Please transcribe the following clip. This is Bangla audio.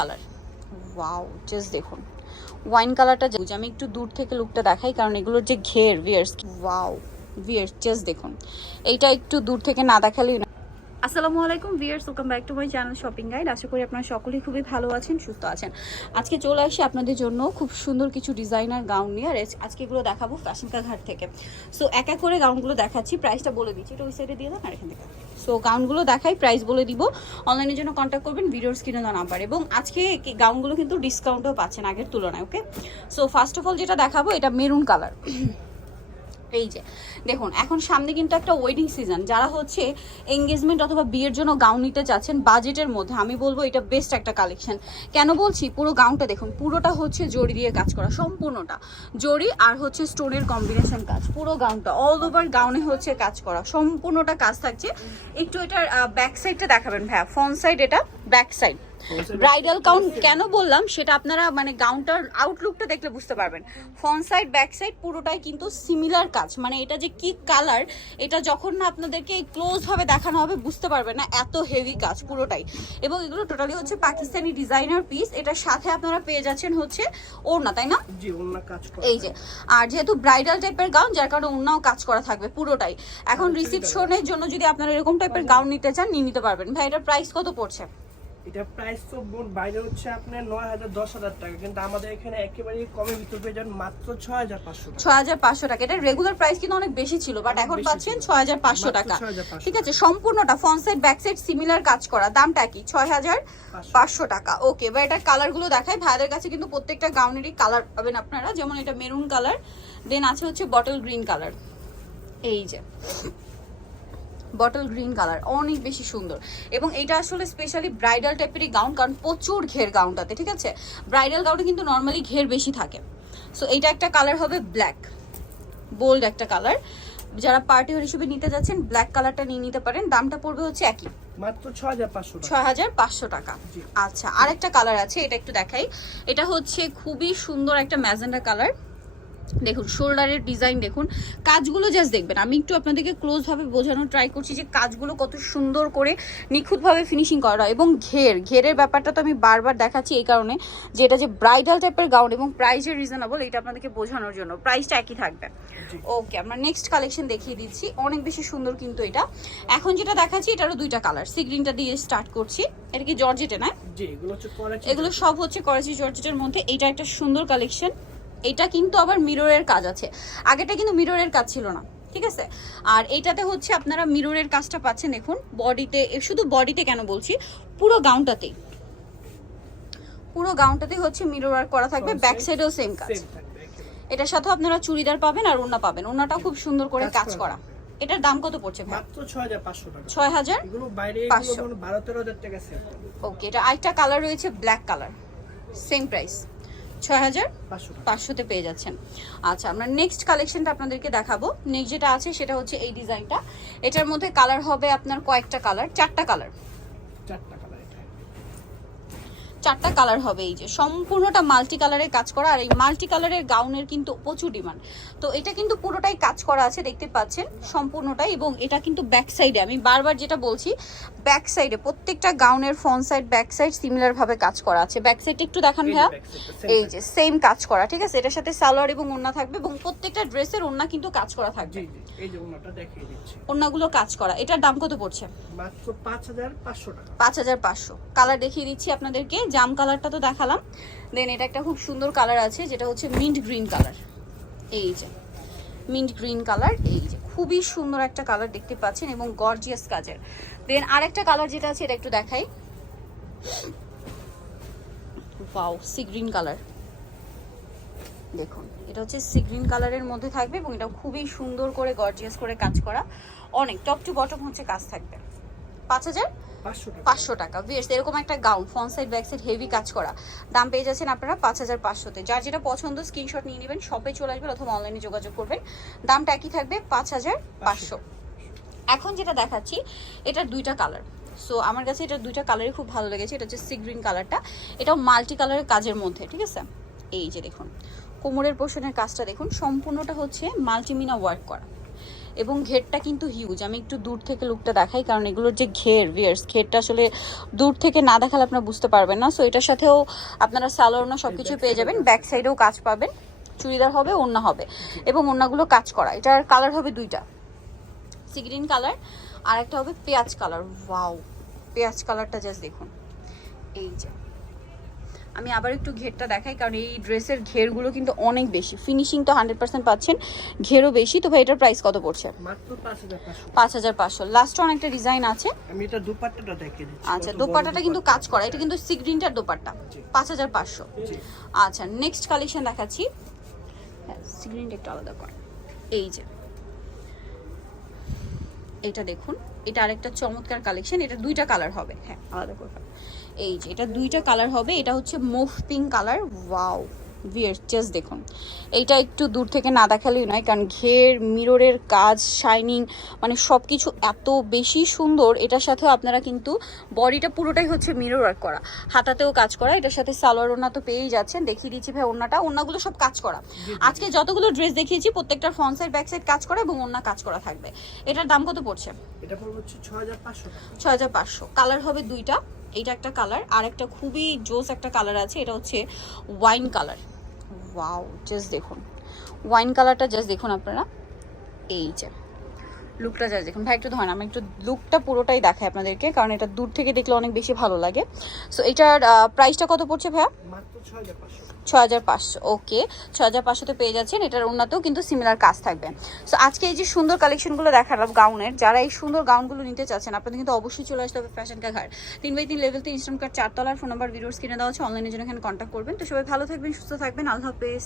কালার ওয়াও জাস্ট দেখুন। ওয়াইন কালারটা যে আমি একটু দূর থেকে লুকটা দেখাই কারণ এগুলোর যে ঘের ভিয়ার্স ওয়াও ভিয়ার্স জাস্ট দেখুন। এইটা একটু দূর থেকে না দেখালেই না আসসালামু আলাইকুম viewers welcome back to my channel shopping guide আশা করি আপনারা সকলেই খুবই ভালো আছেন, সুস্থ আছেন। আজকে চলে আসি আপনাদের জন্য খুব সুন্দর কিছু ডিজাইনার গাউন নিয়ে, আর আজকে এগুলো দেখাবো ফ্যাশনকা ঘাট থেকে। সো এক এক করে গাউনগুলো দেখাচ্ছি প্রাইসটা বলে দিচ্ছি, এটা ওই সাইডে দিয়ে দেন আর এখান থেকে। সো গাউনগুলো দেখাই প্রাইস বলে দিব। অনলাইনের জন্য কন্ট্যাক্ট করবেন, ভিডিওর স্ক্রিনে দেওয়া নাম্বার এবং আজকে গাউনগুলো কিন্তু ডিসকাউন্টও পাচ্ছেন আগের তুলনায় okay so first of all যেটা দেখাবো, এটা মেরুন কালার এই যে, দেখুন, এখন সামনে কিন্তু একটা ওয়েডিং সিজন যারা হচ্ছে এঙ্গেজমেন্ট অথবা বিয়ের জন্য গাউন নিতে চাচ্ছেন বাজেটের মধ্যে, আমি বলব এটা বেস্ট একটা কালেকশন কেন বলছি? পুরো গাউনটা দেখুন, পুরোটা হচ্ছে জড়ি দিয়ে কাজ করা, সম্পূর্ণটা। জড়ি আর হচ্ছে স্টোনের কম্বিনেশন কাজ, পুরো গাউনটা অল ওভার গাউনে হচ্ছে কাজ করা, সম্পূর্ণটা কাজ থাকছে। একটু এটার ব্যাক সাইডটা দেখাবেন ভাইয়া ফ্রন্ট সাইড এটা ব্যাক সাইড ব্রাইডাল গাউন কেন বললাম? সেটা আপনারা মানে গাউনটার আউটলুকটা দেখলে বুঝতে পারবেন। ফ্রন্ট সাইড ব্যাক সাইড পুরোটাই কিন্তু সিমিলার কাজ। মানে এটা যে কি কালার এটা যখন না আপনাদেরকে ক্লোজ ভাবে দেখানো হবে বুঝতে পারবেন না এত হেভি কাজ পুরোটাই। এবং এগুলো টোটালি হচ্ছে পাকিস্তানি ডিজাইনার পিস এটার সাথে আপনারা পেয়ে যাচ্ছেন হচ্ছে ওড়না তাই না? কাজ এই যে আর যেহেতু ব্রাইডাল টাইপের গাউন যার কারণে অন্যও কাজ করা থাকবে পুরোটাই। এখন রিসিপশনের জন্য যদি আপনারা এরকম টাইপের গাউন নিতে চান নিয়ে নিতে পারবেন। ভাই এটার প্রাইস কত পড়ছে? এটা প্রাইস তো বোন বাইরে হচ্ছে আপনার নয় হাজার দশ হাজার টাকা। কিন্তু আমাদের এখানে একেবারে কমের ভিতর পেয়ে যান মাত্র ছয় হাজার পাঁচশো ছয় হাজার পাঁচশো টাকা। এটা রেগুলার প্রাইস কিন্তু অনেক বেশি ছিল বাট এখন পাচ্ছেন। ছয় হাজার পাঁচশো টাকা। ঠিক আছে সম্পূর্ণটা front side back side similar কাজ করা। দামটা কি? ছয় হাজার পাঁচশো। টাকা। ওকে এবার এটার কালারগুলো দেখাই। ভাইদের কাছে কিন্তু প্রত্যেকটা গাউনেরই কালার পাবেন আপনারা। যেমন এটা মেরুন কালার দেন আছে হচ্ছে বটল গ্রিন কালার এই যে। বটল গ্রিন কালার অনেক বেশি সুন্দর। এবং এটা আসলে স্পেশালি ব্রাইডাল টাইপেরই গাউন কারণ প্রচুর ঘের গাউনটাতে ঠিক আছে? ব্রাইডাল গাউনে কিন্তু নর্মালি ঘের বেশি থাকে। সো এইটা একটা কালার হবে ব্ল্যাক বোল্ড একটা কালার যারা পার্টি ওয়ার হিসেবে নিতে যাচ্ছেন ব্ল্যাক কালারটা নিয়ে নিতে পারেন। দামটা পড়বে হচ্ছে একই। মাত্র হাজার পাঁচশো টাকা। আচ্ছা আরেকটা কালার আছে এটা একটু দেখাই। এটা হচ্ছে খুবই সুন্দর একটা ম্যাজেন্ডা কালার দেখুন শোল্ডারের ডিজাইন দেখুন কাজগুলো জাস্ট দেখবেন। আমি একটু আপনাদেরকে ক্লোজ ভাবে বোঝানোর ট্রাই করছি যে কাজগুলো কত সুন্দর করে নিখুঁতভাবে ফিনিশিং করা এবং ঘের ঘেরের ব্যাপারটা তো আমি বারবার দেখাচ্ছি এই কারণে যে এটা যে ব্রাইডাল টাইপের গাউন এবং প্রাইসের রিজনেবল এটা আপনাদেরকে বোঝানোর জন্য। প্রাইসটা একই থাকবে। ওকে আমরা নেক্সট কালেকশন দেখিয়ে দিচ্ছি। অনেক বেশি সুন্দর কিন্তু এটা। এখন যেটা দেখাচ্ছি এটারও দুইটা কালার সি গ্রিনটা দিয়ে স্টার্ট করছি। এটা কি জর্জেটে না জি এগুলো হচ্ছে করাচি এগুলো সব হচ্ছে করাচি জর্জেটের মধ্যে। এটা একটা সুন্দর কালেকশন এটা কিন্তু আবার মিররের কাজ আছে। আগেটা কিন্তু মিররের কাজ ছিল না ঠিক আছে? আর এইটাতে হচ্ছে আপনারা মিররের কাজটা পাচ্ছেন দেখুন বডিতে শুধু বডিতে কেন বলছি পুরো গাউনটাতেই পুরো গাউনটাতে হচ্ছে মিরর ওয়ার্ক করা থাকবে ব্যাক সাইডেও সেম কাজ। এটার সাথে আপনারা চুড়িদার পাবেন আর ওড়না পাবেন। ওড়নাটাও খুব সুন্দর করে কাজ করা। এটার দাম কত পড়ছে মাত্র ছয় হাজার পাঁচশো টাকা। ছয় হাজার এগুলো বাইরে। এগুলো ধরুন বারো তেরো হাজার টাকা সেল ওকে এটা আরেকটা কালার রয়েছে ব্ল্যাক কালার সেম প্রাইস ছয় হাজার পাঁচশো পাঁচশোতে পেয়ে যাচ্ছেন। আচ্ছা আমরা নেক্সট কালেকশনটা আপনাদেরকে দেখাবো। নেক্সট যেটা আছে সেটা হচ্ছে এই ডিজাইনটা এটার মধ্যে কালার হবে আপনার কয়েকটা কালার চারটা কালার চারটা কালার হবে এই যে। সম্পূর্ণটা মাল্টি কালারের কাজ করা আর এই মাল্টি কালারের গাউনের কিন্তু প্রচুর ডিমান্ড তো এটা কিন্তু পুরোটাই কাজ করা আছে দেখতে পাচ্ছেন সম্পূর্ণটাই এবং এটা কিন্তু ব্যাক সাইডে আমি বারবার যেটা বলছি ব্যাক সাইডে প্রত্যেকটা গাউনের front side back side similar ভাবে কাজ করা আছে। ব্যাক সাইডটা একটু দেখান ভাইয়া। এই যে সেম কাজ করা ঠিক আছে? এটার সাথে সালোয়ার এবং ওড়না থাকবে এবং প্রত্যেকটা ড্রেসের ওড়না কিন্তু কাজ করা থাকবে। এই যে ওনাটা দেখিয়ে দিচ্ছি। ওড়নাগুলো কাজ করা এটার দাম কত পড়ছে? মাত্র পাঁচ হাজার পাঁচশো টাকা। পাঁচ হাজার পাঁচশো। কালার দেখিয়ে দিচ্ছি আপনাদেরকে জাম কালারটা তো দেখালাম। দেন এটা একটা খুব সুন্দর কালার আছে, যেটা হচ্ছে মিন্ট গ্রিন কালার। এই যে মিন্ট গ্রিন কালার, এই যে, খুবই সুন্দর একটা কালার দেখতে পাচ্ছেন এবং গর্জিয়াস কাজের। দেন আরেকটা কালার যেটা আছে, এটা একটু দেখাই। Wow sea green colour. দেখুন, এটা হচ্ছে সি গ্রিন কালারের মধ্যে থাকবে এবং এটা খুবই সুন্দর করে গর্জিয়াস করে কাজ করা। অনেক টপ টু বটম হচ্ছে কাজ থাকবে। পাঁচ হাজার পাঁচশো টাকা। ভিয়ার্স এরকম একটা gown front side back side heavy কাজ করা। দাম পেয়ে যাচ্ছেন আপনারা পাঁচ হাজার পাঁচশোতে। যার যেটা পছন্দ স্ক্রিনশট নিয়ে নেবেন শপে চলে আসবেন অথবা অনলাইনে যোগাযোগ করবেন। দামটা একই থাকবে পাঁচ হাজার পাঁচশো। এখন যেটা দেখাচ্ছি এটার দুইটা কালার সো আমার কাছে এটার দুইটা কালারই খুব ভালো লেগেছে। এটা হচ্ছে সি গ্রিন কালারটা এটাও মাল্টি কালারের কাজের মধ্যে ঠিক আছে? এই যে দেখুন কোমরের পোষণের কাজটা দেখুন। সম্পূর্ণটা হচ্ছে মাল্টিমিনা ওয়ার্ক করা। এবং ঘেরটা কিন্তু হিউজ আমি একটু দূর থেকে লুকটা দেখাই কারণ এগুলোর যে ঘের ভিয়ার্স ঘেরটা আসলে দূর থেকে না দেখালে আপনারা বুঝতে পারবেন না। সো এটার সাথেও আপনারা সালোয়ারনা সব কিছু পেয়ে যাবেন। ব্যাক সাইডেও কাজ পাবেন। চুড়িদার হবে ওড়না হবে এবং ওড়নাগুলো কাজ করা। এটার কালার হবে দুইটা। সি গ্রিন কালার আর একটা হবে পেঁয়াজ কালার ওয়াও পেঁয়াজ কালারটা জাস্ট দেখুন। এই যে। আমি আবার একটু ঘেরটা দেখাই কারণ এই ড্রেসের ঘেরগুলো কিন্তু অনেক বেশি। ফিনিশিং তো হান্ড্রেড পার্সেন্ট পাচ্ছেন ঘেরও বেশি। তো ভাই এটার প্রাইস কত পড়ছে? পাঁচ হাজার পাঁচশো। পাঁচ লাস্ট অনেকটা ডিজাইন আছে। আমি এটা দুপাট্টাটা দেখিয়ে দিচ্ছি আচ্ছা দোপাট্টাটা কিন্তু কাজ করা। এটা কিন্তু সি গ্রিনটার দোপাট্টা। পাঁচ হাজার পাঁচশো। আচ্ছা নেক্সট কালেকশন দেখাচ্ছি। হ্যাঁ সি গ্রিনটা একটু আলাদা কর এই যে। এটা দেখুন। এটা আরেকটা চমৎকার কালেকশন এটা দুইটা কালার হবে। হ্যাঁ আলাদা করে। এই যে এটা দুইটা কালার হবে এটা হচ্ছে mauve pink colour wow viewer just দেখুন। এইটা একটু দূর থেকে না দেখালেই নয় কারণ ঘের মিররের কাজ শাইনিং মানে সব কিছু এত বেশি সুন্দর এটার সাথেও আপনারা কিন্তু বডিটা পুরোটাই হচ্ছে মিরর ওয়ার্ক করা। হাতাতেও কাজ করা এটার সাথে সালোয়ার ওনা তো পেয়েই যাচ্ছেন দেখিয়ে দিচ্ছি ভাই ওনাটা ওনাগুলো সব কাজ করা। আজকে যতগুলো ড্রেস দেখিয়েছি প্রত্যেকটা ফ্রন্ট সাইড ব্যাক সাইড কাজ করা এবং ওনা কাজ করা থাকবে। এটার দাম কত পড়ছে? এটা পড়বে হচ্ছে ছ হাজার পাঁচশো ছ হাজার পাঁচশো। কালার হবে দুইটা। এইটা একটা কালার আর একটা খুবই জোস একটা কালার আছে, এটা হচ্ছে ওয়াইন কালার ওয়াও জাস্ট দেখুন। ওয়াইন কালারটা জাস্ট দেখুন আপনারা। এই যে। লুকটা জাস্ট দেখুন ভাই একটু ধরেন আমি একটু লুকটা পুরোটাই দেখাই আপনাদেরকে কারণ এটা দূর থেকে দেখলে অনেক বেশি ভালো লাগে। সো এটার প্রাইসটা কত পড়ছে ভাইয়া? ছ হাজার পাঁচশো। ছ হাজার পাঁচশো ওকে ছ হাজার পাঁচশোতে পেয়ে যাচ্ছেন এটার উন্নতেও কিন্তু সিমিলার কাজ থাকবে। সো আজকে এই যে সুন্দর কালেকশনগুলো দেখালাম গাউনের যারা এই সুন্দর গাউনগুলো নিতে চাচ্ছেন আপনাদের কিন্তু অবশ্যই চলে আসতে হবে ফ্যাশন কা ঘর তিন বাই তিন লেভেল তিন ইনস্ট্যান্ট কার্ড চারতলার ফোন নাম্বার ভিডিওস কিনে দেওয়া হচ্ছে অনলাইনের জন্য এখানে কন্ট্যাক্ট করবেন। তো সবাই ভালো থাকবেন সুস্থ থাকবেন আল্লাহ হাফেজ।